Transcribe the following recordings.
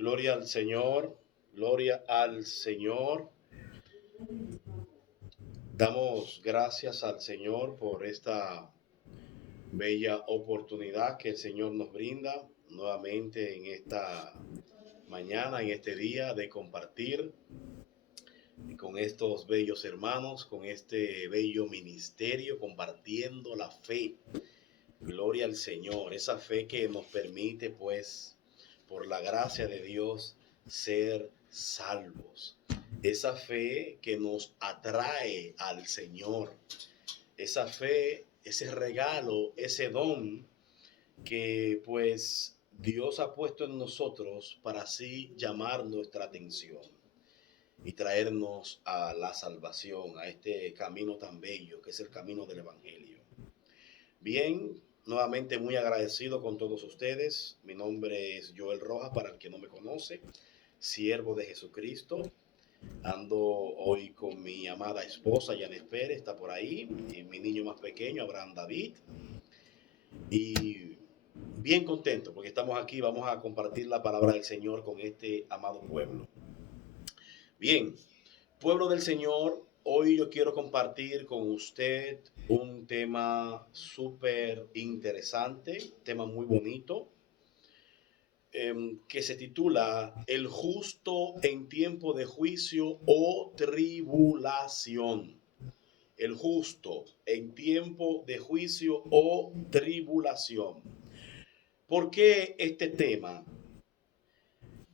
Gloria al Señor, gloria al Señor. Damos gracias al Señor por esta bella oportunidad que el Señor nos brinda nuevamente en esta mañana, en este día de compartir con estos bellos hermanos, con este bello ministerio, compartiendo la fe. Gloria al Señor, esa fe que nos permite, pues, por la gracia de Dios, ser salvos. Esa fe que nos atrae al Señor. Esa fe, ese regalo, ese don que, pues, Dios ha puesto en nosotros para así llamar nuestra atención y traernos a la salvación, a este camino tan bello que es el camino del Evangelio. Bien, nuevamente muy agradecido con todos ustedes. Mi nombre es Joel Rojas, para el que no me conoce, siervo de Jesucristo. Ando hoy con mi amada esposa, Yanes Pérez, está por ahí, y mi niño más pequeño, Abraham David. Y bien contento porque estamos aquí, vamos a compartir la palabra del Señor con este amado pueblo. Bien, pueblo del Señor, hoy yo quiero compartir con usted un tema súper interesante, tema muy bonito, que se titula El justo en tiempo de juicio o tribulación. El justo en tiempo de juicio o tribulación. ¿Por qué este tema?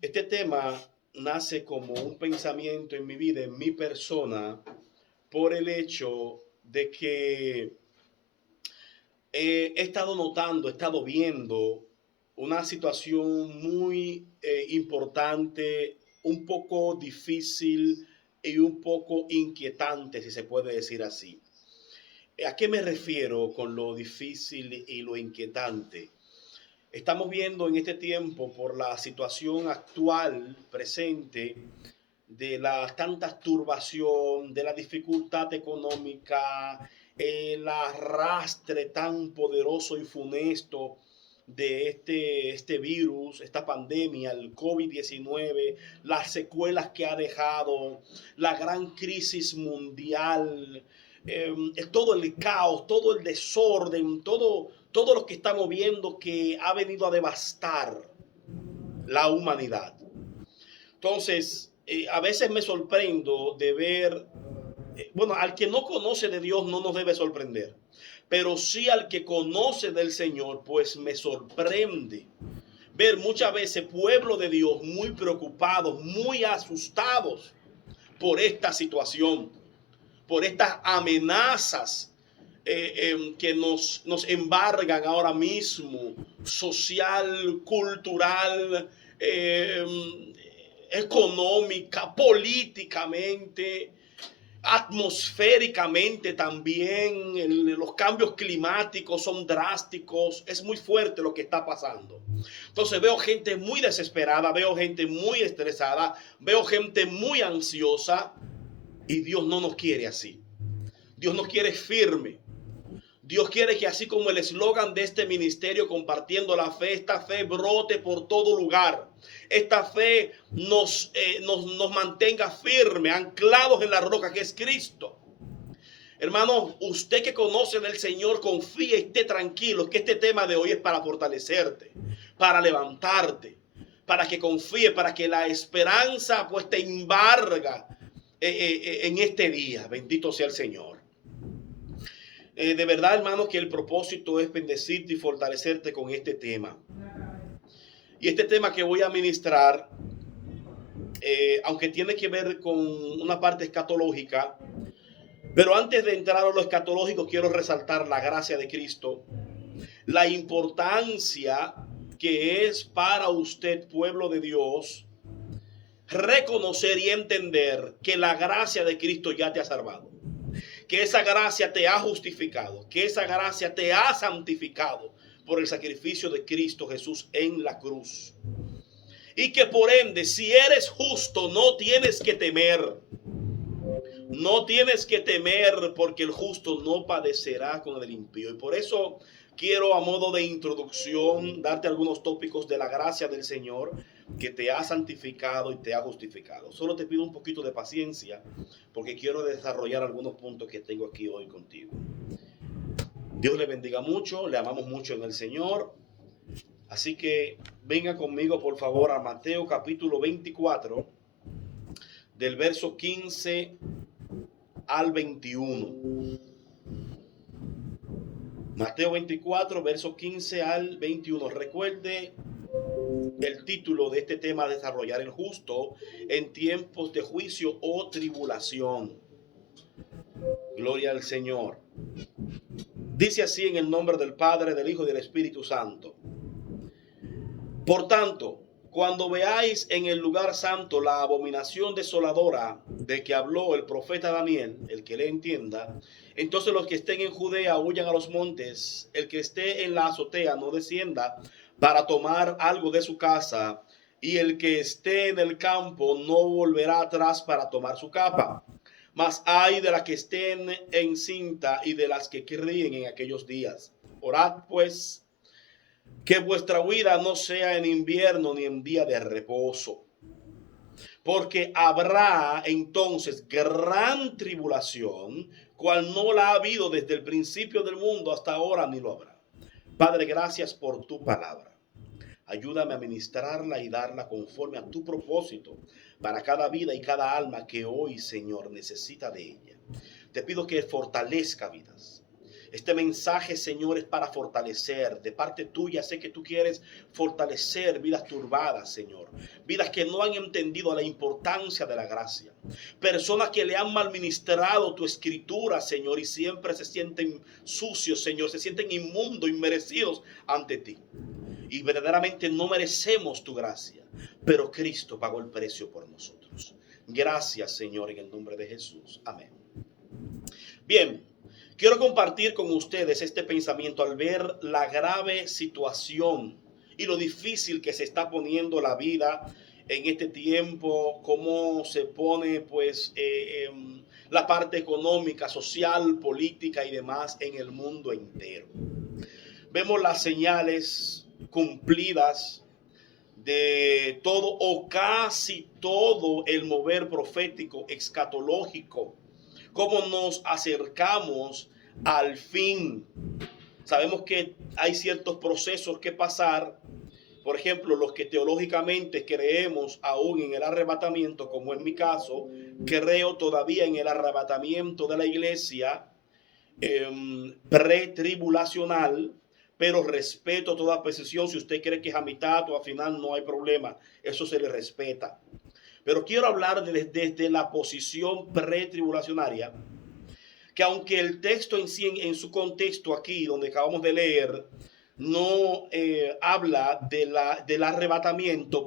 Este tema nace como un pensamiento en mi vida, en mi persona, por el hecho de que he estado notando, he estado viendo una situación muy importante, un poco difícil y un poco inquietante, si se puede decir así. ¿A qué me refiero con lo difícil y lo inquietante? Estamos viendo en este tiempo, por la situación actual, presente, de la tanta turbación, de la dificultad económica, el arrastre tan poderoso y funesto de este virus, esta pandemia, el COVID-19, las secuelas que ha dejado, la gran crisis mundial, todo el caos, todo el desorden, todo lo que estamos viendo que ha venido a devastar la humanidad. Entonces, a veces me sorprendo de ver, bueno, al que no conoce de Dios no nos debe sorprender, pero sí al que conoce del Señor, pues me sorprende ver muchas veces pueblo de Dios muy preocupados, muy asustados por esta situación, por estas amenazas que nos embargan ahora mismo, social, cultural, económica, políticamente, atmosféricamente también. Los cambios climáticos son drásticos, es muy fuerte lo que está pasando. Entonces veo gente muy desesperada, veo gente muy estresada, veo gente muy ansiosa, y Dios no nos quiere así. Dios nos quiere firme. Dios quiere que, así como el eslogan de este ministerio, compartiendo la fe, esta fe brote por todo lugar. Esta fe nos mantenga firme, anclados en la roca que es Cristo. Hermano, usted que conoce del Señor, confía y esté tranquilo, que este tema de hoy es para fortalecerte, para levantarte, para que confíe, para que la esperanza pues te embarga en este día. Bendito sea el Señor. De verdad, hermano, que el propósito es bendecirte y fortalecerte con este tema. Y este tema que voy a ministrar, aunque tiene que ver con una parte escatológica, pero antes de entrar a lo escatológico, quiero resaltar la gracia de Cristo, la importancia que es para usted, pueblo de Dios, reconocer y entender que la gracia de Cristo ya te ha salvado, que esa gracia te ha justificado, que esa gracia te ha santificado por el sacrificio de Cristo Jesús en la cruz. Y que por ende, si eres justo, no tienes que temer. No tienes que temer, porque el justo no padecerá con el impío. Y por eso quiero a modo de introducción darte algunos tópicos de la gracia del Señor que te ha santificado y te ha justificado. Solo te pido un poquito de paciencia porque quiero desarrollar algunos puntos que tengo aquí hoy contigo. Dios le bendiga mucho, le amamos mucho en el Señor. Así que venga conmigo por favor a Mateo capítulo 24, del verso 15 al 21. Mateo 24, verso 15 al 21. Recuerde el título de este tema: desarrollar el justo en tiempos de juicio o tribulación. Gloria al Señor. Dice así en el nombre del Padre, del Hijo y del Espíritu Santo. Por tanto, cuando veáis en el lugar santo la abominación desoladora de que habló el profeta Daniel, el que le entienda, entonces los que estén en Judea huyan a los montes, el que esté en la azotea no descienda para tomar algo de su casa, y el que esté en el campo no volverá atrás para tomar su capa. Mas ay de las que estén encinta y de las que críen en aquellos días. Orad pues que vuestra huida no sea en invierno ni en día de reposo, porque habrá entonces gran tribulación, cual no la ha habido desde el principio del mundo hasta ahora, ni lo habrá. Padre, gracias por tu palabra. Ayúdame a ministrarla y darla conforme a tu propósito para cada vida y cada alma que hoy, Señor, necesita de ella. Te pido que fortalezca vidas. Este mensaje, Señor, es para fortalecer. De parte tuya, sé que tú quieres fortalecer vidas turbadas, Señor. Vidas que no han entendido la importancia de la gracia. Personas que le han malministrado tu escritura, Señor, y siempre se sienten sucios, Señor. Se sienten inmundos, inmerecidos ante ti. Y verdaderamente no merecemos tu gracia, pero Cristo pagó el precio por nosotros. Gracias, Señor, en el nombre de Jesús. Amén. Bien, quiero compartir con ustedes este pensamiento al ver la grave situación y lo difícil que se está poniendo la vida en este tiempo, cómo se pone pues la parte económica, social, política y demás en el mundo entero. Vemos las señales cumplidas de todo o casi todo el mover profético, escatológico, cómo nos acercamos al fin. Sabemos que hay ciertos procesos que pasar. Por ejemplo, los que teológicamente creemos aún en el arrebatamiento, como en mi caso, creo todavía en el arrebatamiento de la iglesia pretribulacional, pero respeto toda posición. Si usted cree que es a mitad o a final, no hay problema, eso se le respeta. Pero quiero hablar desde la posición pretribulacionaria, que aunque el texto en sí, en su contexto aquí, donde acabamos de leer, no habla del arrebatamiento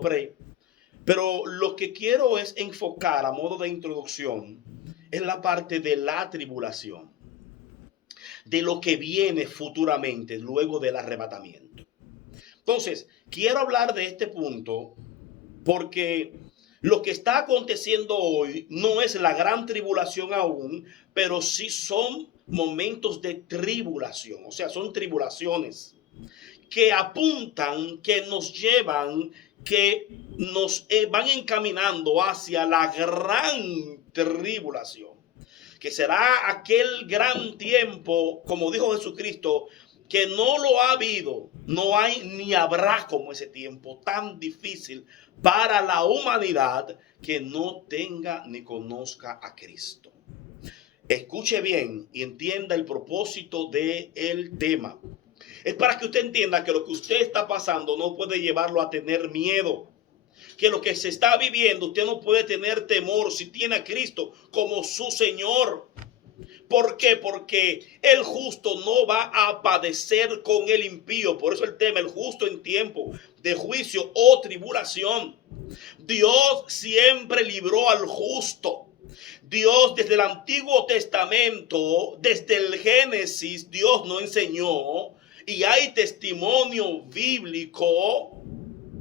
pero lo que quiero es enfocar a modo de introducción en la parte de la tribulación, de lo que viene futuramente luego del arrebatamiento. Entonces, quiero hablar de este punto porque lo que está aconteciendo hoy no es la gran tribulación aún, pero sí son momentos de tribulación, o sea, son tribulaciones que apuntan, que nos llevan, que nos van encaminando hacia la gran tribulación, que será aquel gran tiempo, como dijo Jesucristo, que no lo ha habido, no hay ni habrá como ese tiempo tan difícil para la humanidad que no tenga ni conozca a Cristo. Escuche bien y entienda el propósito del tema. Es para que usted entienda que lo que usted está pasando no puede llevarlo a tener miedo. Que lo que se está viviendo, usted no puede tener temor si tiene a Cristo como su Señor. ¿Por qué? Porque el justo no va a padecer con el impío. Por eso el tema, el justo en tiempo de juicio o tribulación. Dios siempre libró al justo. Dios desde el Antiguo Testamento, desde el Génesis, Dios nos enseñó, y hay testimonio bíblico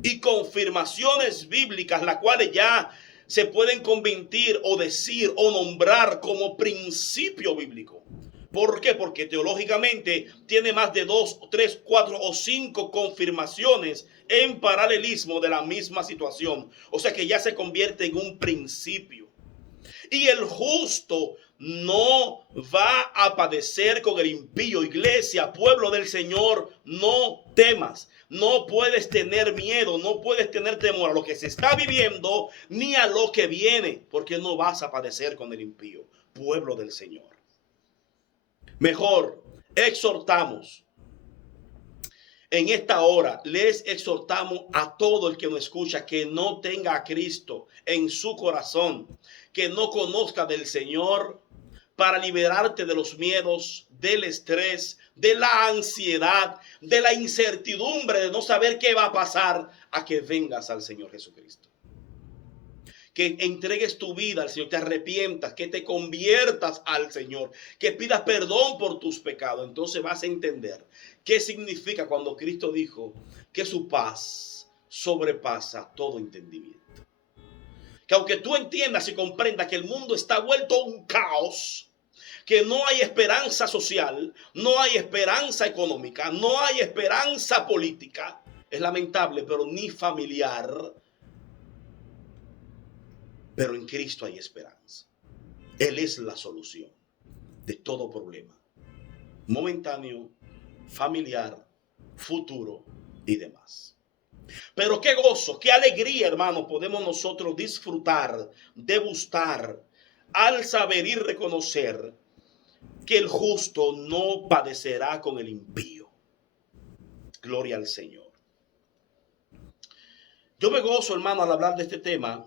y confirmaciones bíblicas, las cuales ya se pueden convertir o decir o nombrar como principio bíblico. ¿Por qué? Porque teológicamente tiene más de 2, 3, 4 o 5 confirmaciones en paralelismo de la misma situación. O sea que ya se convierte en un principio. Y el justo no va a padecer con el impío. Iglesia, pueblo del Señor, no temas. No puedes tener miedo, no puedes tener temor a lo que se está viviendo ni a lo que viene, porque no vas a padecer con el impío, pueblo del Señor. Mejor, exhortamos. En esta hora les exhortamos a todo el que nos escucha que no tenga a Cristo en su corazón, que no conozca del Señor, para liberarte de los miedos, del estrés, de la ansiedad, de la incertidumbre de no saber qué va a pasar, a que vengas al Señor Jesucristo. Que entregues tu vida al Señor, te arrepientas, que te conviertas al Señor, que pidas perdón por tus pecados. Entonces vas a entender qué significa cuando Cristo dijo que su paz sobrepasa todo entendimiento. Que aunque tú entiendas y comprendas que el mundo está vuelto un caos, que no hay esperanza social, no hay esperanza económica, no hay esperanza política, es lamentable, pero ni familiar, pero en Cristo hay esperanza. Él es la solución de todo problema, momentáneo, familiar, futuro y demás. Pero qué gozo, qué alegría, hermano, podemos nosotros disfrutar, degustar, al saber y reconocer que el justo no padecerá con el impío. Gloria al Señor. Yo me gozo, hermano, al hablar de este tema,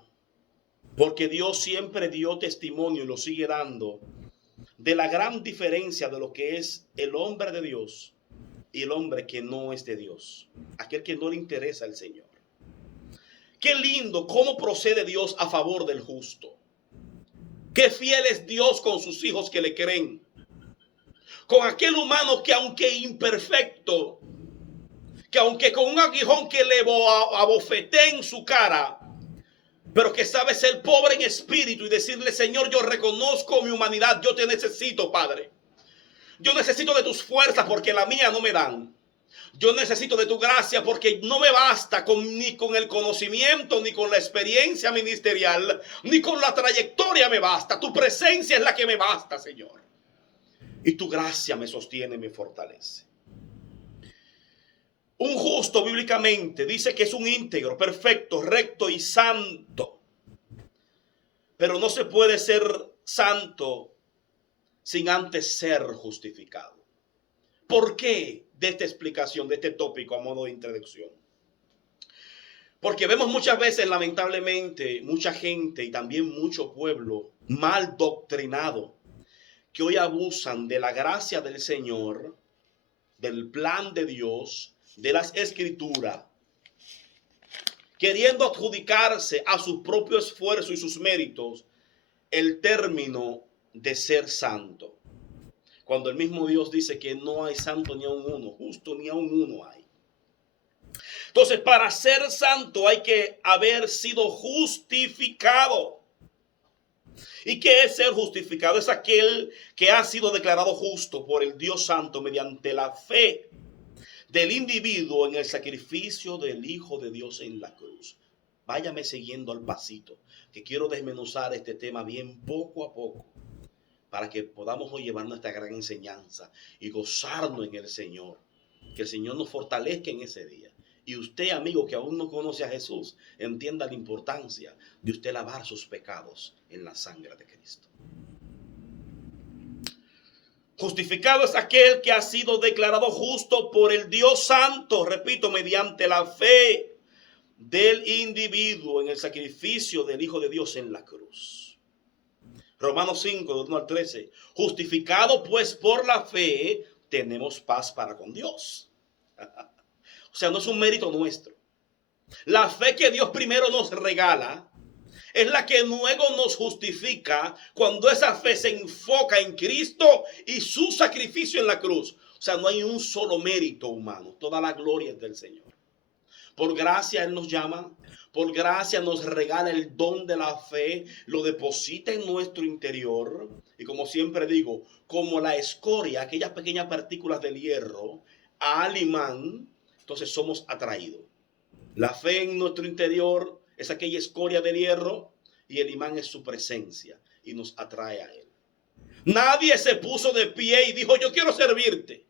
porque Dios siempre dio testimonio y lo sigue dando de la gran diferencia de lo que es el hombre de Dios y el hombre que no es de Dios, aquel que no le interesa al Señor. Qué lindo cómo procede Dios a favor del justo. Qué fiel es Dios con sus hijos que le creen. Con aquel humano que aunque imperfecto, que aunque con un aguijón que le abofeté en su cara, pero que sabe ser pobre en espíritu y decirle: Señor, yo reconozco mi humanidad, yo te necesito, Padre. Yo necesito de tus fuerzas porque la mía no me dan. Yo necesito de tu gracia porque no me basta ni con el conocimiento, ni con la experiencia ministerial, ni con la trayectoria me basta. Tu presencia es la que me basta, Señor. Y tu gracia me sostiene y me fortalece. Un justo bíblicamente dice que es un íntegro, perfecto, recto y santo. Pero no se puede ser santo sin antes ser justificado. ¿Por qué de esta explicación, de este tópico a modo de introducción? Porque vemos muchas veces, lamentablemente, mucha gente y también mucho pueblo mal doctrinado que hoy abusan de la gracia del Señor, del plan de Dios, de las escrituras, queriendo adjudicarse a su propio esfuerzo y sus méritos el término de ser santo, cuando el mismo Dios dice que no hay santo ni a un uno, justo ni a un uno hay. Entonces, para ser santo hay que haber sido justificado. ¿Y qué es ser justificado? Es aquel que ha sido declarado justo por el Dios Santo mediante la fe del individuo en el sacrificio del Hijo de Dios en la cruz. Váyame siguiendo al pasito, que quiero desmenuzar este tema bien poco a poco, para que podamos hoy llevar nuestra gran enseñanza y gozarnos en el Señor. Que el Señor nos fortalezca en ese día. Y usted, amigo, que aún no conoce a Jesús, entienda la importancia de usted lavar sus pecados en la sangre de Cristo. Justificado es aquel que ha sido declarado justo por el Dios Santo, repito, mediante la fe del individuo en el sacrificio del Hijo de Dios en la cruz. Romanos 5, del 1 al 13. Justificado pues por la fe, tenemos paz para con Dios. O sea, no es un mérito nuestro. La fe que Dios primero nos regala es la que luego nos justifica cuando esa fe se enfoca en Cristo y su sacrificio en la cruz. O sea, no hay un solo mérito humano. Toda la gloria es del Señor. Por gracia Él nos llama, por gracia nos regala el don de la fe, lo deposita en nuestro interior. Y como siempre digo, como la escoria, aquellas pequeñas partículas del hierro, al imán, entonces somos atraídos. La fe en nuestro interior es aquella escoria del hierro y el imán es su presencia y nos atrae a Él. Nadie se puso de pie y dijo, yo quiero servirte.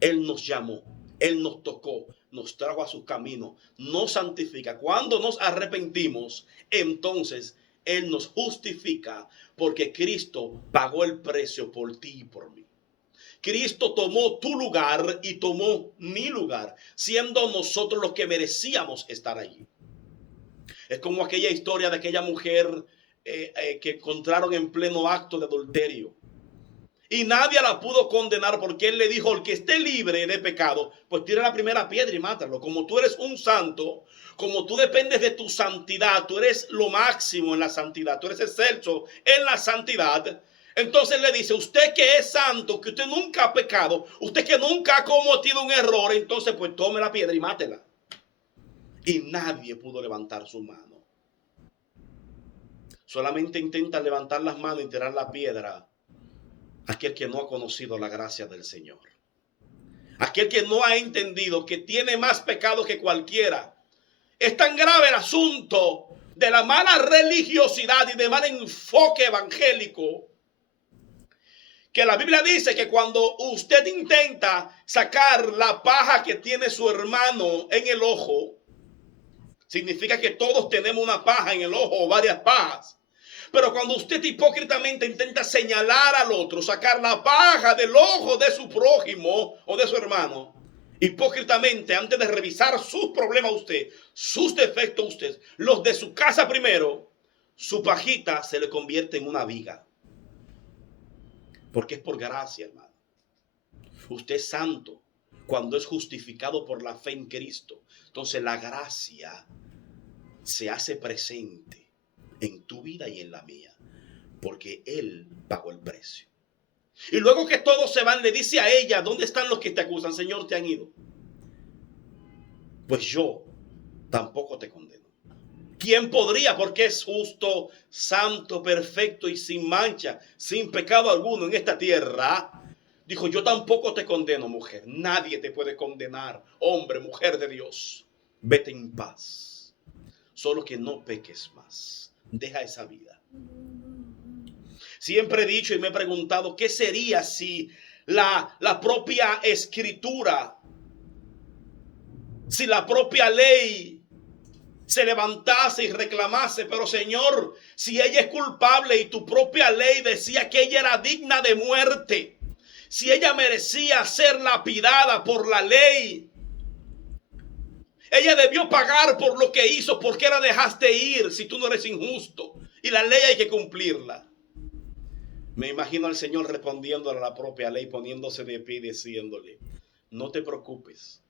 Él nos llamó, Él nos tocó, nos trajo a su camino, nos santifica. Cuando nos arrepentimos, entonces Él nos justifica porque Cristo pagó el precio por ti y por mí. Cristo tomó tu lugar y tomó mi lugar, siendo nosotros los que merecíamos estar allí. Es como aquella historia de aquella mujer que encontraron en pleno acto de adulterio. Y nadie la pudo condenar porque Él le dijo, el que esté libre de pecado, pues tira la primera piedra y mátalo. Como tú eres un santo, como tú dependes de tu santidad, tú eres lo máximo en la santidad, tú eres excelso en la santidad. Entonces le dice, usted que es santo, que usted nunca ha pecado, usted que nunca ha cometido un error, entonces pues tome la piedra y mátela. Y nadie pudo levantar su mano. Solamente intenta levantar las manos y tirar la piedra aquel que no ha conocido la gracia del Señor. Aquel que no ha entendido que tiene más pecado que cualquiera. Es tan grave el asunto de la mala religiosidad y de mal enfoque evangélico que la Biblia dice que cuando usted intenta sacar la paja que tiene su hermano en el ojo, significa que todos tenemos una paja en el ojo o varias pajas. Pero cuando usted hipócritamente intenta señalar al otro, sacar la paja del ojo de su prójimo o de su hermano, hipócritamente, antes de revisar sus problemas usted, sus defectos usted, los de su casa primero, su pajita se le convierte en una viga. Porque es por gracia, hermano. Usted es santo cuando es justificado por la fe en Cristo. Entonces la gracia se hace presente en tu vida y en la mía, porque Él pagó el precio. Y luego que todos se van, le dice a ella, ¿dónde están los que te acusan? Señor, te han ido. Pues yo tampoco te condeno. ¿Quién podría? Porque es justo, santo, perfecto y sin mancha, sin pecado alguno en esta tierra. Dijo, yo tampoco te condeno, mujer. Nadie te puede condenar, hombre, mujer de Dios. Vete en paz. Solo que no peques más. Deja esa vida. Siempre he dicho y me he preguntado, ¿qué sería si la propia escritura, si la propia ley se levantase y reclamase? Pero Señor, si ella es culpable y tu propia ley decía que ella era digna de muerte, si ella merecía ser lapidada por la ley, ella debió pagar por lo que hizo. ¿Por qué la dejaste ir si tú no eres injusto? Y la ley hay que cumplirla. Me imagino al Señor respondiéndole a la propia ley, poniéndose de pie y diciéndole, no te preocupes,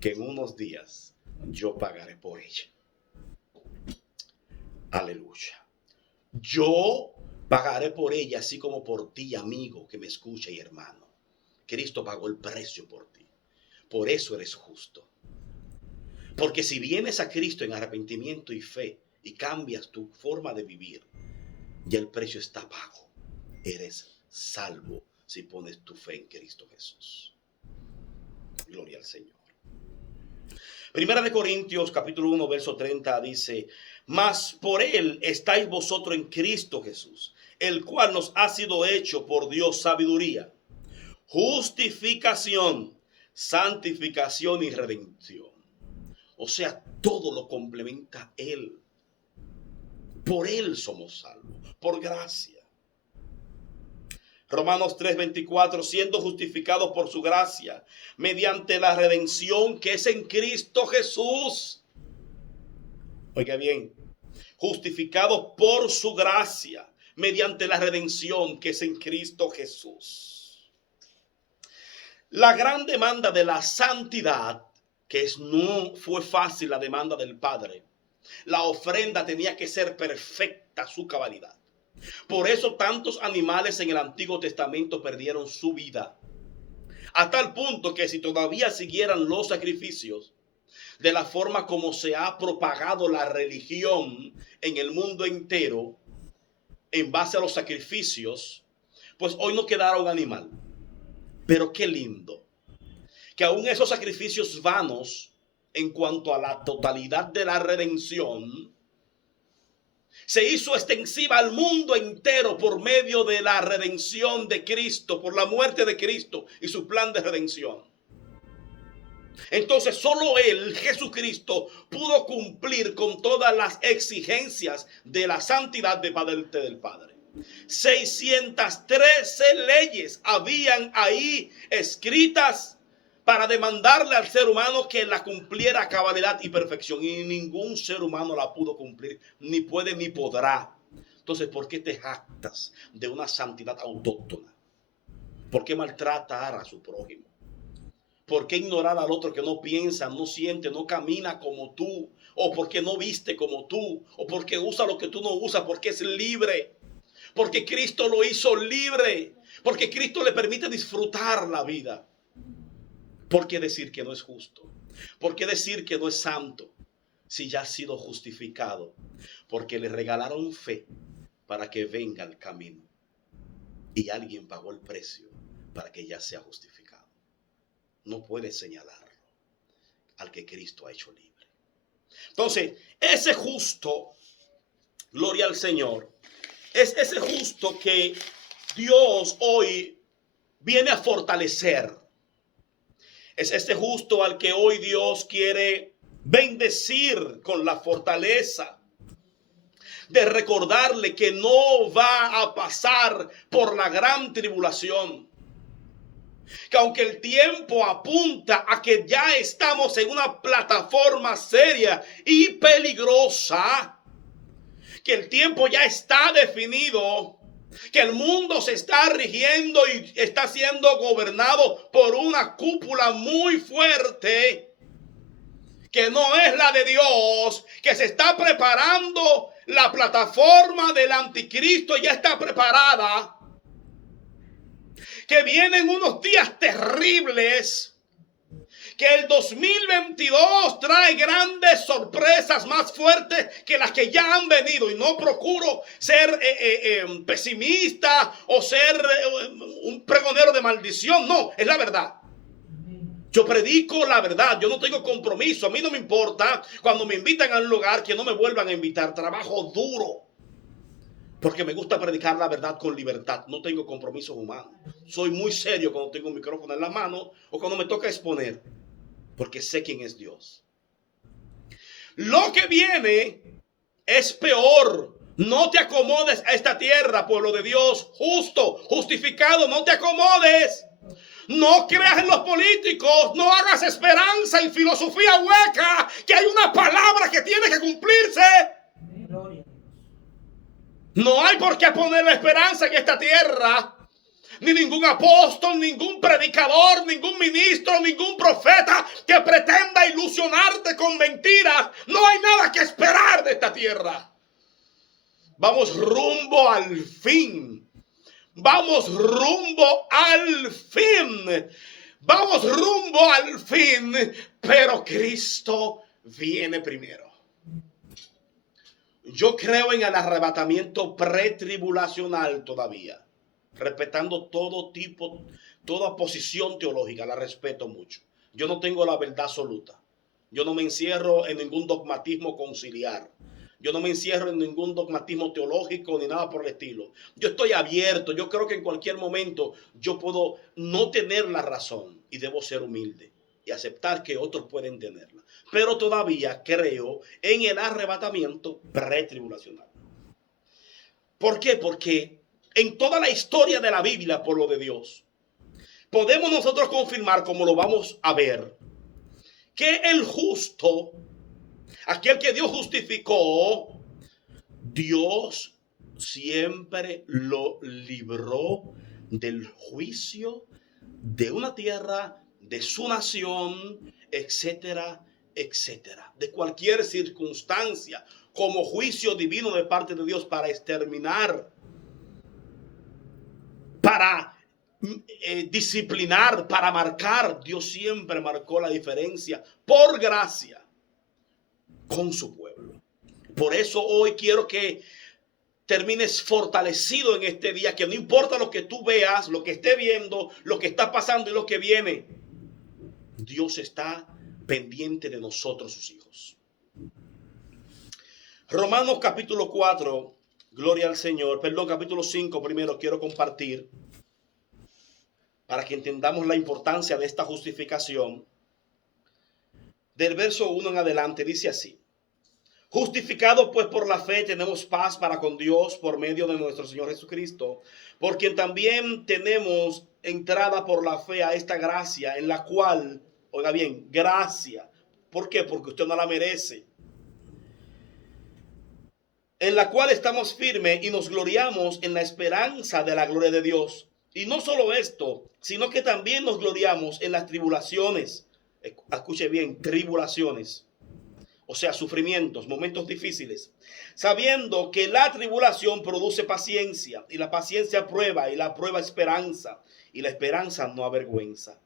que en unos días yo pagaré por ella. Aleluya. Yo pagaré por ella, así como por ti, amigo, que me escucha y hermano. Cristo pagó el precio por ti. Por eso eres justo. Porque si vienes a Cristo en arrepentimiento y fe y cambias tu forma de vivir, ya el precio está pago. Eres salvo si pones tu fe en Cristo Jesús. Gloria al Señor. Primera de Corintios capítulo 1 verso 30 dice, mas por Él estáis vosotros en Cristo Jesús, el cual nos ha sido hecho por Dios sabiduría, justificación, santificación y redención. O sea, todo lo complementa Él. Por Él somos salvos, por gracia. Romanos 3:24, siendo justificados por su gracia, mediante la redención que es en Cristo Jesús. Oiga bien, justificados por su gracia, mediante la redención que es en Cristo Jesús. La gran demanda de la santidad, no fue fácil la demanda del Padre. La ofrenda tenía que ser perfecta, su cabalidad. Por eso tantos animales en el Antiguo Testamento perdieron su vida. A tal punto que si todavía siguieran los sacrificios, de la forma como se ha propagado la religión en el mundo entero en base a los sacrificios, pues hoy no quedará un animal. Pero qué lindo que aún esos sacrificios vanos en cuanto a la totalidad de la redención se hizo extensiva al mundo entero por medio de la redención de Cristo, por la muerte de Cristo y su plan de redención. Entonces solo Él, Jesucristo, pudo cumplir con todas las exigencias de la santidad de parte del Padre. 613 leyes habían ahí escritas para demandarle al ser humano que la cumpliera a cabalidad y perfección. Y ningún ser humano la pudo cumplir, ni puede ni podrá. Entonces, ¿por qué te jactas de una santidad autóctona? ¿Por qué maltratar a su prójimo? ¿Por qué ignorar al otro que no piensa, no siente, no camina como tú? ¿O porque no viste como tú? ¿O porque usa lo que tú no usas? Porque es libre. Porque Cristo lo hizo libre. Porque Cristo le permite disfrutar la vida. ¿Por qué decir que no es justo? ¿Por qué decir que no es santo? Si ya ha sido justificado. Porque le regalaron fe para que venga el camino. Y alguien pagó el precio para que ya sea justificado. No puede señalarlo al que Cristo ha hecho libre. Entonces, ese justo, gloria al Señor, es ese justo que Dios hoy viene a fortalecer. Es este justo al que hoy Dios quiere bendecir con la fortaleza de recordarle que no va a pasar por la gran tribulación. Que aunque el tiempo apunta a que ya estamos en una plataforma seria y peligrosa, que el tiempo ya está definido, que el mundo se está rigiendo y está siendo gobernado por una cúpula muy fuerte, que no es la de Dios, que se está preparando, la plataforma del anticristo ya está preparada, que vienen unos días terribles, que el 2022 trae grandes sorpresas más fuertes que las que ya han venido. Y no procuro ser pesimista o ser un pregonero de maldición. No, es la verdad. Yo predico la verdad, yo no tengo compromiso. A mí no me importa cuando me invitan a un lugar que no me vuelvan a invitar. Trabajo duro. Porque me gusta predicar la verdad con libertad. No tengo compromisos humanos. Soy muy serio cuando tengo un micrófono en la mano o cuando me toca exponer. Porque sé quién es Dios. Lo que viene es peor. No te acomodes a esta tierra, pueblo de Dios. Justo, justificado, no te acomodes. No creas en los políticos. No hagas esperanza y filosofía hueca. Que hay una palabra que tiene que cumplirse. No hay por qué poner la esperanza en esta tierra. Ni ningún apóstol, ningún predicador, ningún ministro, ningún profeta que pretenda ilusionarte con mentiras. No hay nada que esperar de esta tierra. Vamos rumbo al fin. Vamos rumbo al fin. Vamos rumbo al fin. Pero Cristo viene primero. Yo creo en el arrebatamiento pretribulacional todavía, respetando todo tipo, toda posición teológica, la respeto mucho. Yo no tengo la verdad absoluta. Yo no me encierro en ningún dogmatismo conciliar. Yo no me encierro en ningún dogmatismo teológico ni nada por el estilo. Yo estoy abierto. Yo creo que en cualquier momento yo puedo no tener la razón y debo ser humilde y aceptar que otros pueden tenerla. Pero todavía creo en el arrebatamiento pretribulacional. ¿Por qué? Porque en toda la historia de la Biblia, pueblo de Dios, podemos nosotros confirmar, como lo vamos a ver, que el justo, aquel que Dios justificó, Dios siempre lo libró del juicio de una tierra, de su nación, etcétera, etcétera, de cualquier circunstancia, como juicio divino de parte de Dios para exterminar, para disciplinar, para marcar. Dios siempre marcó la diferencia por gracia con su pueblo. Por eso hoy quiero que termines fortalecido en este día, que no importa lo que tú veas, lo que esté viendo, lo que está pasando y lo que viene, Dios está pendiente de nosotros, sus hijos. Romanos capítulo 4, gloria al Señor, capítulo 5 primero quiero compartir para que entendamos la importancia de esta justificación. Del verso 1 en adelante dice así: justificados pues por la fe tenemos paz para con Dios por medio de nuestro Señor Jesucristo, por quien también tenemos entrada por la fe a esta gracia, en la cual, oiga bien, gracia. ¿Por qué? Porque usted no la merece. En la cual estamos firmes y nos gloriamos en la esperanza de la gloria de Dios. Y no solo esto, sino que también nos gloriamos en las tribulaciones. Escuche bien, tribulaciones. O sea, sufrimientos, momentos difíciles, sabiendo que la tribulación produce paciencia, y la paciencia prueba, y la prueba esperanza, y la esperanza no avergüenza.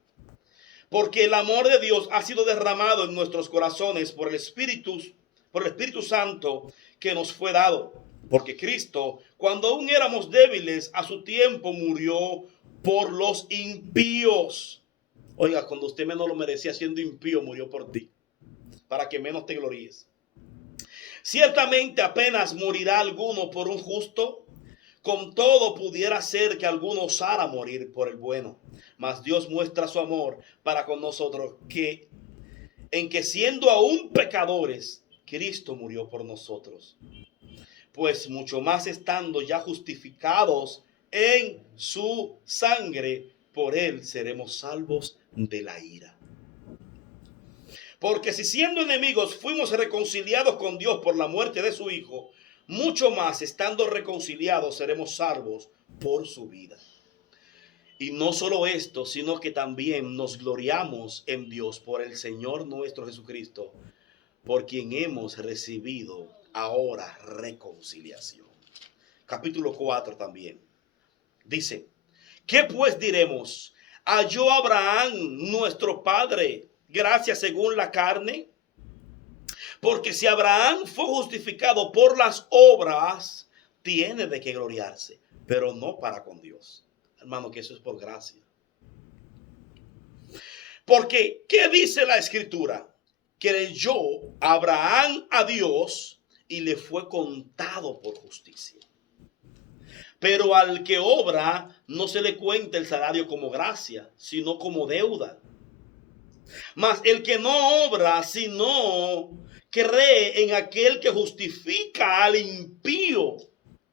Porque el amor de Dios ha sido derramado en nuestros corazones por el Espíritu Santo que nos fue dado. Porque Cristo, cuando aún éramos débiles, a su tiempo murió por los impíos. Oiga, cuando usted menos lo merecía siendo impío, murió por ti, para que menos te gloríes. Ciertamente apenas morirá alguno por un justo, con todo pudiera ser que alguno osara morir por el bueno. Mas Dios muestra su amor para con nosotros, en que siendo aún pecadores, Cristo murió por nosotros. Pues mucho más estando ya justificados en su sangre, por él seremos salvos de la ira. Porque si siendo enemigos fuimos reconciliados con Dios por la muerte de su Hijo, mucho más estando reconciliados seremos salvos por su vida. Y no solo esto, sino que también nos gloriamos en Dios por el Señor nuestro Jesucristo, por quien hemos recibido ahora reconciliación. Capítulo 4 también. Dice: ¿qué pues diremos? ¿Halló Abraham nuestro padre gracia según la carne? Porque si Abraham fue justificado por las obras, tiene de qué gloriarse, pero no para con Dios. Hermano, que eso es por gracia. Porque, ¿qué dice la Escritura? Creyó Abraham a Dios y le fue contado por justicia. Pero al que obra no se le cuenta el salario como gracia, sino como deuda. Mas el que no obra, sino cree en aquel que justifica al impío.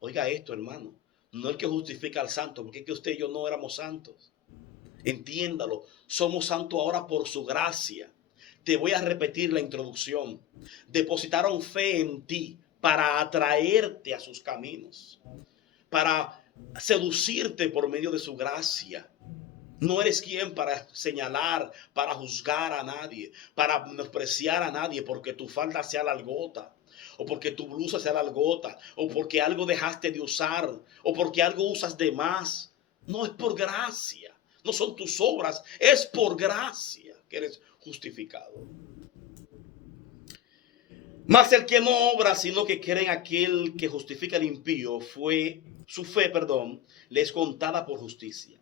Oiga esto, hermano. No el que justifica al santo, porque es que usted y yo no éramos santos. Entiéndalo. Somos santos ahora por su gracia. Te voy a repetir la introducción. Depositaron fe en ti para atraerte a sus caminos, para seducirte por medio de su gracia. No eres quien para señalar, para juzgar a nadie, para menospreciar a nadie porque tu falda sea largota, o porque tu blusa sea largota, o porque algo dejaste de usar, o porque algo usas de más. No, es por gracia. No son tus obras, es por gracia que eres justificado. Mas el que no obra, sino que cree en aquel que justifica al impío, su fe, le es contada por justicia.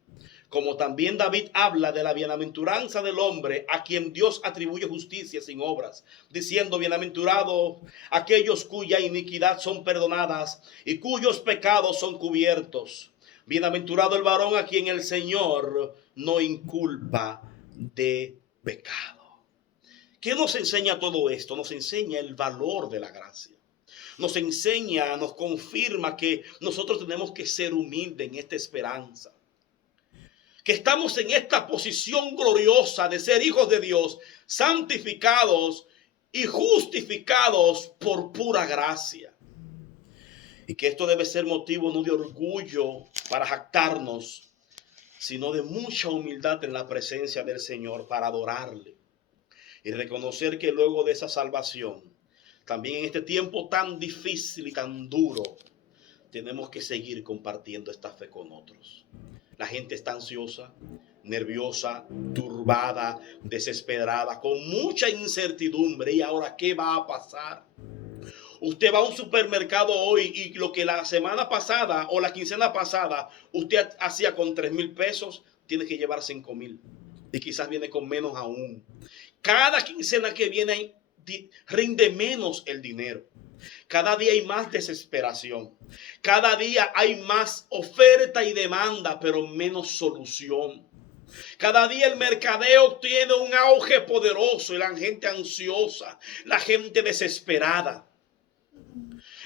Como también David habla de la bienaventuranza del hombre a quien Dios atribuye justicia sin obras, diciendo: bienaventurados aquellos cuya iniquidad son perdonadas y cuyos pecados son cubiertos. Bienaventurado el varón a quien el Señor no inculpa de pecado. ¿Qué nos enseña todo esto? Nos enseña el valor de la gracia. Nos enseña, nos confirma que nosotros tenemos que ser humildes en esta esperanza. Que estamos en esta posición gloriosa de ser hijos de Dios, santificados y justificados por pura gracia. Y que esto debe ser motivo no de orgullo para jactarnos, sino de mucha humildad en la presencia del Señor para adorarle. Y reconocer que luego de esa salvación, también en este tiempo tan difícil y tan duro, tenemos que seguir compartiendo esta fe con otros. La gente está ansiosa, nerviosa, turbada, desesperada, con mucha incertidumbre. ¿Y ahora qué va a pasar? Usted va a un supermercado hoy y lo que la semana pasada o la quincena pasada usted hacía con 3,000 pesos, tiene que llevar 5,000. Y quizás viene con menos aún. Cada quincena que viene rinde menos el dinero. Cada día hay más desesperación. Cada día hay más oferta y demanda, pero menos solución. Cada día el mercadeo tiene un auge poderoso y la gente ansiosa, la gente desesperada.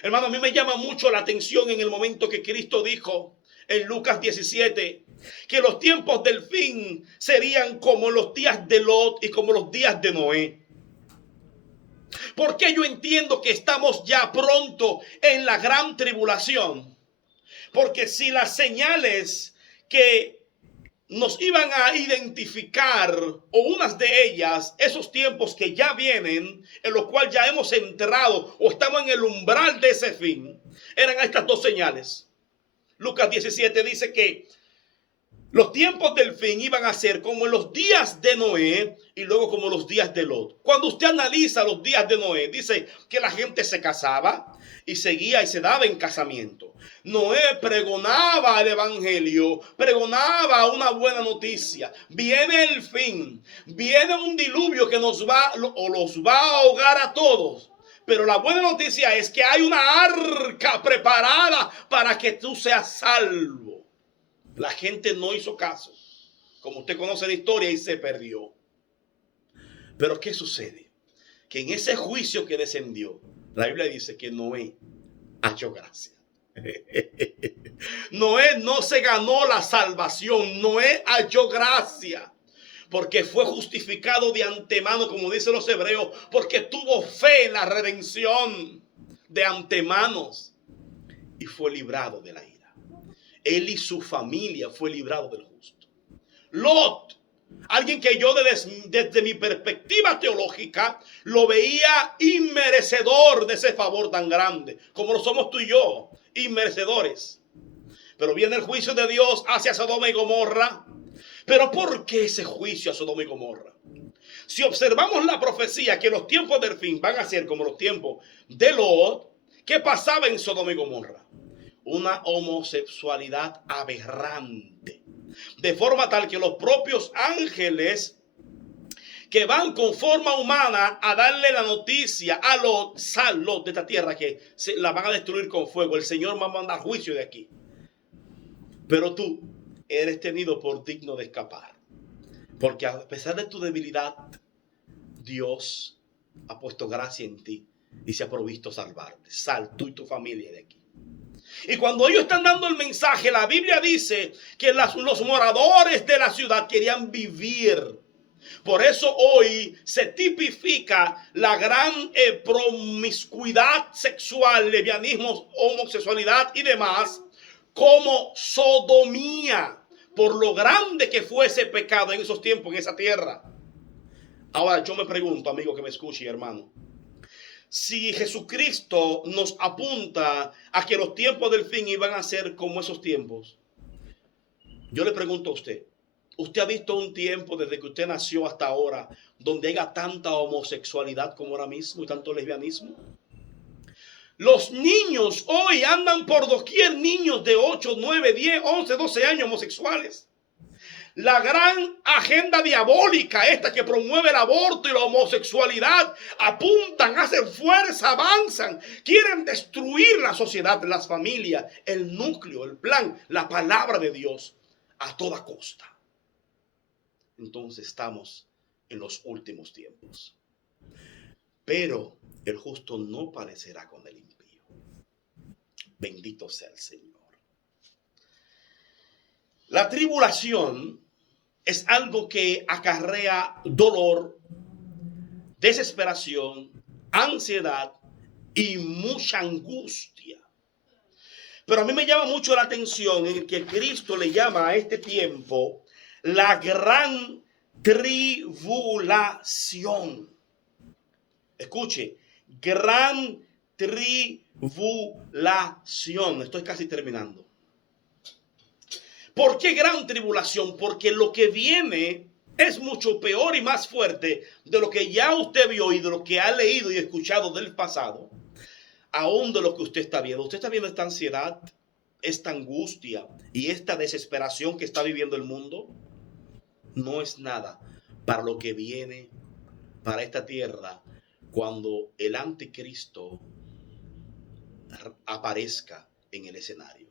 Hermano, a mí me llama mucho la atención en el momento que Cristo dijo en Lucas 17 que los tiempos del fin serían como los días de Lot y como los días de Noé. Porque yo entiendo que estamos ya pronto en la gran tribulación. Porque si las señales que nos iban a identificar, o unas de ellas, esos tiempos que ya vienen, en los cuales ya hemos entrado o estamos en el umbral de ese fin, eran estas dos señales. Lucas 17 dice que los tiempos del fin iban a ser como en los días de Noé y luego como los días de Lot. Cuando usted analiza los días de Noé, dice que la gente se casaba y seguía y se daba en casamiento. Noé pregonaba el evangelio, pregonaba una buena noticia. Viene el fin, viene un diluvio que los va a ahogar a todos. Pero la buena noticia es que hay una arca preparada para que tú seas salvo. La gente no hizo caso, como usted conoce la historia, y se perdió. Pero ¿qué sucede? Que en ese juicio que descendió, la Biblia dice que Noé halló gracia. Noé no se ganó la salvación, Noé halló gracia. Porque fue justificado de antemano, como dicen los hebreos, porque tuvo fe en la redención de antemano y fue librado de la ira. Él y su familia fue librado del justo. Lot, alguien que yo desde mi perspectiva teológica lo veía inmerecedor de ese favor tan grande, como lo somos tú y yo, inmerecedores. Pero viene el juicio de Dios hacia Sodoma y Gomorra. Pero ¿por qué ese juicio a Sodoma y Gomorra? Si observamos la profecía que los tiempos del fin van a ser como los tiempos de Lot, ¿qué pasaba en Sodoma y Gomorra? Una homosexualidad aberrante, de forma tal que los propios ángeles que van con forma humana a darle la noticia a Lot, sal Lot de esta tierra, que la van a destruir con fuego, el Señor va a mandar juicio de aquí, pero tú eres tenido por digno de escapar, porque a pesar de tu debilidad, Dios ha puesto gracia en ti y se ha provisto salvarte. Sal tú y tu familia de aquí. Y cuando ellos están dando el mensaje, la Biblia dice que los moradores de la ciudad querían vivir. Por eso hoy se tipifica la gran promiscuidad sexual, lesbianismo, homosexualidad y demás como sodomía, por lo grande que fue ese pecado en esos tiempos, en esa tierra. Ahora yo me pregunto, amigo que me escuche, hermano, si Jesucristo nos apunta a que los tiempos del fin iban a ser como esos tiempos, yo le pregunto a usted, ¿usted ha visto un tiempo desde que usted nació hasta ahora donde haya tanta homosexualidad como ahora mismo y tanto lesbianismo? Los niños hoy andan por doquier, niños de 8, 9, 10, 11, 12 años homosexuales. La gran agenda diabólica esta que promueve el aborto y la homosexualidad, apuntan, hacen fuerza, avanzan, quieren destruir la sociedad, las familias, el núcleo, el plan, la palabra de Dios a toda costa. Entonces estamos en los últimos tiempos. Pero el justo no parecerá con el impío. Bendito sea el Señor. La tribulación es algo que acarrea dolor, desesperación, ansiedad y mucha angustia. Pero a mí me llama mucho la atención en que Cristo le llama a este tiempo la gran tribulación. Escuche, gran tribulación. Estoy casi terminando. ¿Por qué gran tribulación? Porque lo que viene es mucho peor y más fuerte de lo que ya usted vio y de lo que ha leído y escuchado del pasado, aún de lo que usted está viendo. Usted está viendo esta ansiedad, esta angustia y esta desesperación que está viviendo el mundo. No es nada para lo que viene para esta tierra cuando el anticristo aparezca en el escenario.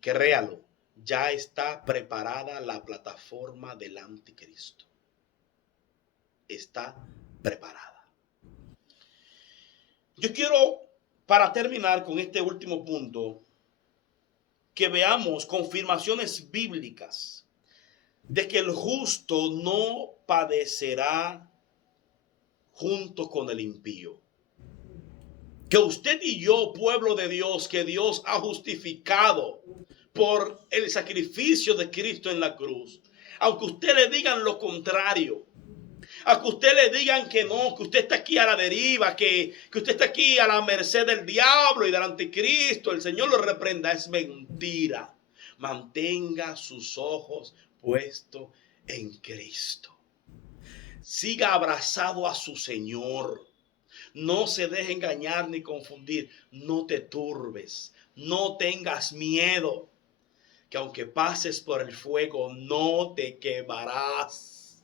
Créalo, ya está preparada la plataforma del anticristo. Está preparada. Yo quiero, para terminar con este último punto, que veamos confirmaciones bíblicas de que el justo no padecerá junto con el impío. Que usted y yo, pueblo de Dios, que Dios ha justificado por el sacrificio de Cristo en la cruz, aunque usted le digan lo contrario, aunque usted le digan que no, que usted está aquí a la deriva, que usted está aquí a la merced del diablo y del anticristo, el Señor lo reprenda, es mentira. Mantenga sus ojos puestos en Cristo. Siga abrazado a su Señor. No se deje engañar ni confundir. No te turbes. No tengas miedo. Que aunque pases por el fuego, no te quemarás.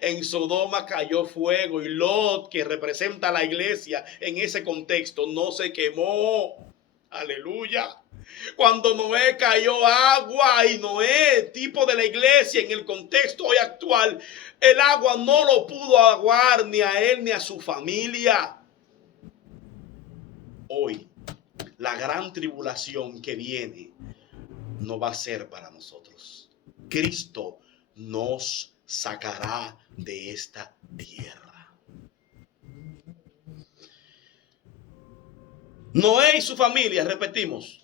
En Sodoma cayó fuego y Lot, que representa a la iglesia en ese contexto, no se quemó. Aleluya. Cuando Noé cayó agua y Noé, tipo de la iglesia en el contexto hoy actual, el agua no lo pudo aguar ni a él ni a su familia. Hoy, la gran tribulación que viene no va a ser para nosotros. Cristo nos sacará de esta tierra. Noé y su familia, repetimos,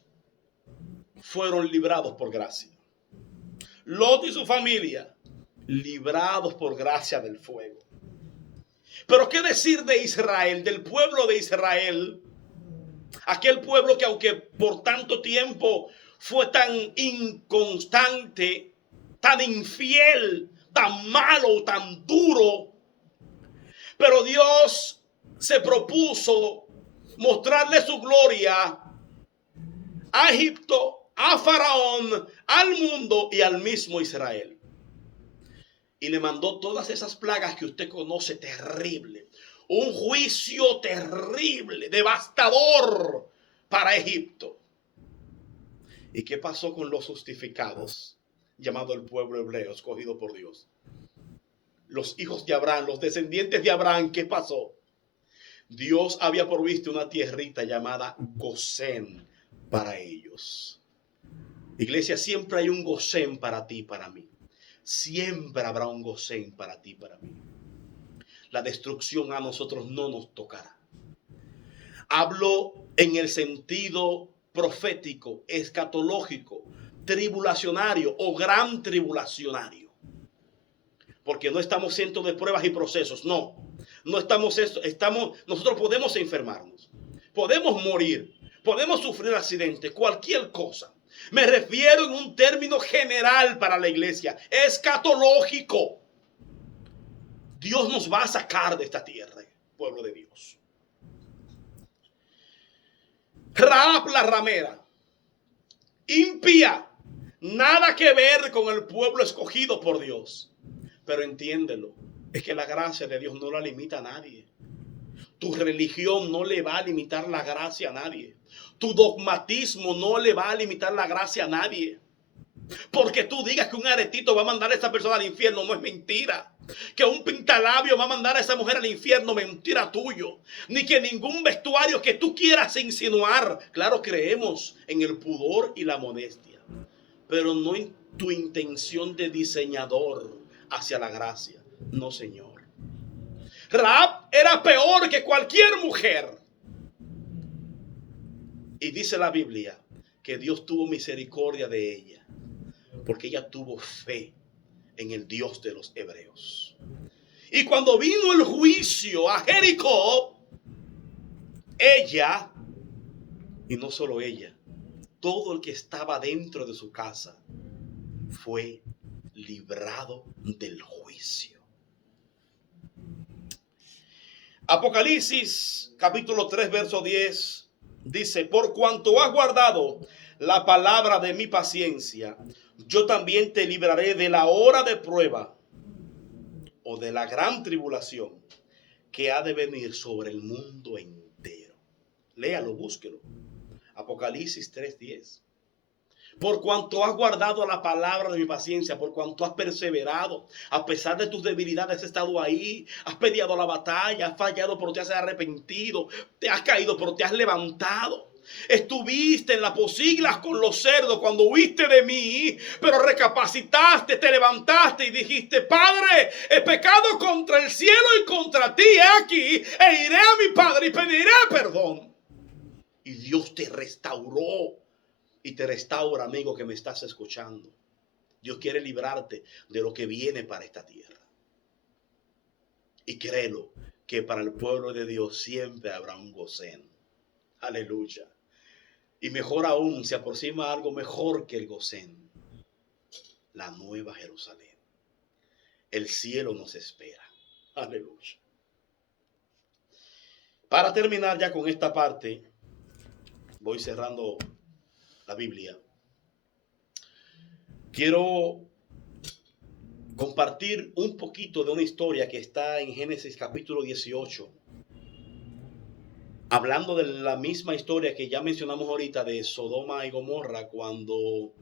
fueron librados por gracia. Lot y su familia, librados por gracia del fuego. Pero ¿qué decir de Israel, del pueblo de Israel? Aquel pueblo que aunque por tanto tiempo fue tan inconstante, tan infiel, tan malo, tan duro, pero Dios se propuso mostrarle su gloria a Egipto, a Faraón, al mundo y al mismo Israel. Y le mandó todas esas plagas que usted conoce, terrible. Un juicio terrible, devastador para Egipto. ¿Y qué pasó con los justificados, llamado el pueblo hebreo, escogido por Dios? Los hijos de Abraham, los descendientes de Abraham, ¿qué pasó? Dios había provisto una tierrita llamada Gosén para ellos. Iglesia, siempre hay un Gosén para ti y para mí. Siempre habrá un Gosén para ti y para mí. La destrucción a nosotros no nos tocará. Hablo en el sentido profético, escatológico, tribulacionario o gran tribulacionario. Porque no estamos cientos de pruebas y procesos, no. Nosotros podemos enfermarnos, podemos morir, podemos sufrir accidentes, cualquier cosa. Me refiero en un término general para la iglesia, escatológico. Dios nos va a sacar de esta tierra, pueblo de Dios. Rahab la ramera, impía, nada que ver con el pueblo escogido por Dios. Pero entiéndelo, es que la gracia de Dios no la limita a nadie. Tu religión no le va a limitar la gracia a nadie. Tu dogmatismo no le va a limitar la gracia a nadie. Porque tú digas que un aretito va a mandar a esa persona al infierno, no es mentira. Que un pintalabio va a mandar a esa mujer al infierno, mentira tuyo. Ni que ningún vestuario que tú quieras insinuar. Claro, creemos en el pudor y la modestia, pero no en tu intención de diseñador hacia la gracia. No, Señor. Rahab era peor que cualquier mujer. Y dice la Biblia que Dios tuvo misericordia de ella, porque ella tuvo fe en el Dios de los hebreos. Y cuando vino el juicio a Jericó, ella, y no solo ella, todo el que estaba dentro de su casa fue librado del juicio. Apocalipsis capítulo 3 verso 10 dice: por cuanto has guardado la palabra de mi paciencia, yo también te libraré de la hora de prueba o de la gran tribulación que ha de venir sobre el mundo entero. Léalo, búsquelo. Apocalipsis 3:10. Por cuanto has guardado la palabra de mi paciencia, por cuanto has perseverado, a pesar de tus debilidades, has estado ahí, has peleado la batalla, has fallado, pero te has arrepentido, te has caído, pero te has levantado. Estuviste en las posiglas con los cerdos cuando huiste de mí, pero recapacitaste, te levantaste y dijiste: Padre, he pecado contra el cielo y contra ti aquí, e iré a mi Padre y pediré perdón. Y Dios te restauró. Y te restaura, amigo que me estás escuchando. Dios quiere librarte de lo que viene para esta tierra. Y créelo, que para el pueblo de Dios siempre habrá un Gosén. Aleluya. Y mejor aún, se aproxima algo mejor que el Gosén: la nueva Jerusalén. El cielo nos espera. Aleluya. Para terminar ya con esta parte, voy cerrando la Biblia. Quiero compartir un poquito de una historia que está en Génesis capítulo 18, hablando de la misma historia que ya mencionamos ahorita de Sodoma y Gomorra, cuando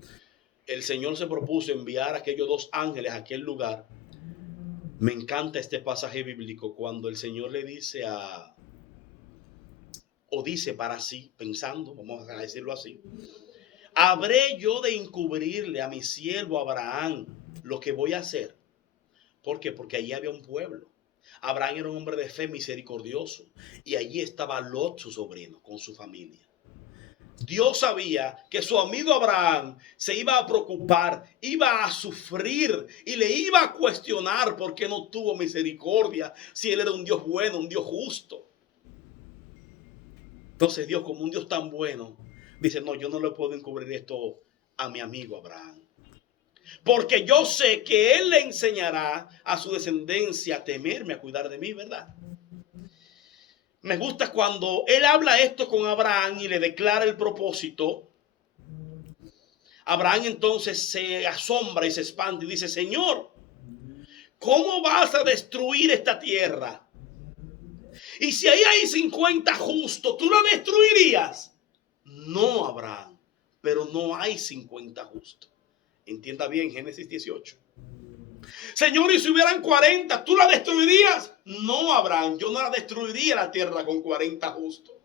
el Señor se propuso enviar a aquellos dos ángeles a aquel lugar. Me encanta este pasaje bíblico cuando el Señor le dice dice para sí, pensando, vamos a decirlo así: ¿habré yo de encubrirle a mi siervo Abraham lo que voy a hacer? ¿Por qué? Porque allí había un pueblo. Abraham era un hombre de fe, misericordioso, y allí estaba Lot, su sobrino, con su familia. Dios sabía que su amigo Abraham se iba a preocupar, iba a sufrir y le iba a cuestionar por qué no tuvo misericordia, si él era un Dios bueno, un Dios justo. Entonces Dios, como un Dios tan bueno, dice: no, yo no le puedo encubrir esto a mi amigo Abraham, porque yo sé que él le enseñará a su descendencia a temerme, a cuidar de mí, ¿verdad? Me gusta cuando él habla esto con Abraham y le declara el propósito. Abraham entonces se asombra y se espanta y dice: Señor, ¿cómo vas a destruir esta tierra? Y si ahí hay 50 justos, ¿tú la destruirías? No, Abraham, pero no hay 50 justos. Entienda bien Génesis 18. Señor, y si hubieran 40, ¿tú la destruirías? No, Abraham, yo no la destruiría la tierra con 40 justos.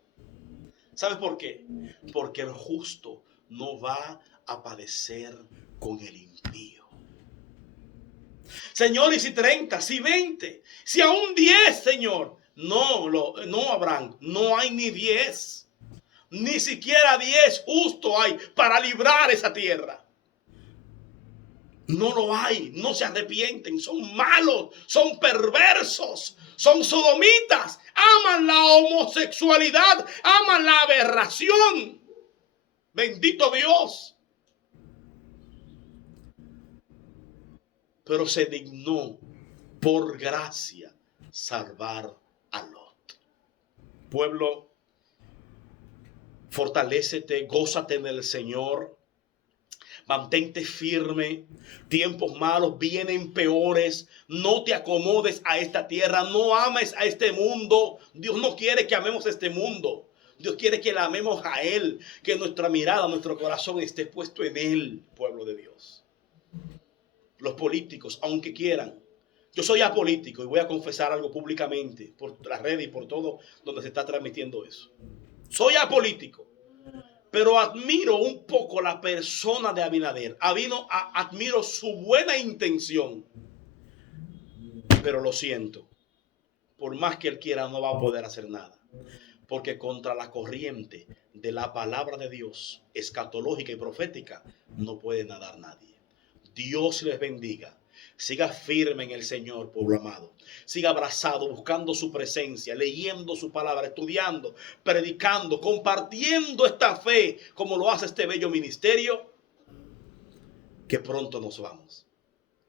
¿Sabes por qué? Porque el justo no va a padecer con el impío. Señor, y si 30, si 20, si aún 10, Señor. No, Abraham, no hay ni 10. Ni siquiera 10 justos hay para librar esa tierra. No lo hay, no se arrepienten, son malos, son perversos, son sodomitas, aman la homosexualidad, aman la aberración. Bendito Dios. Pero se dignó por gracia salvar a Lot. Pueblo, fortalécete, gózate en el Señor. Mantente firme. Tiempos malos vienen peores. No te acomodes a esta tierra. No ames a este mundo. Dios no quiere que amemos este mundo. Dios quiere que la amemos a Él. Que nuestra mirada, nuestro corazón esté puesto en Él, pueblo de Dios. Los políticos, aunque quieran. Yo soy apolítico y voy a confesar algo públicamente por las redes y por todo donde se está transmitiendo eso. Soy apolítico. Pero admiro un poco la persona de Abinader. Admiro su buena intención. Pero lo siento. Por más que él quiera, no va a poder hacer nada. Porque contra la corriente de la palabra de Dios, escatológica y profética, no puede nadar nadie. Dios les bendiga. Siga firme en el Señor, pueblo amado. Siga abrazado, buscando su presencia, leyendo su palabra, estudiando, predicando, compartiendo esta fe como lo hace este bello ministerio, que pronto nos vamos.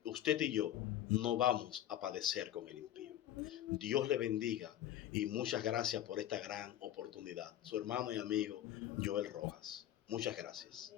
Usted y yo no vamos a padecer con el impío. Dios le bendiga y muchas gracias por esta gran oportunidad. Su hermano y amigo Joel Rojas. Muchas gracias.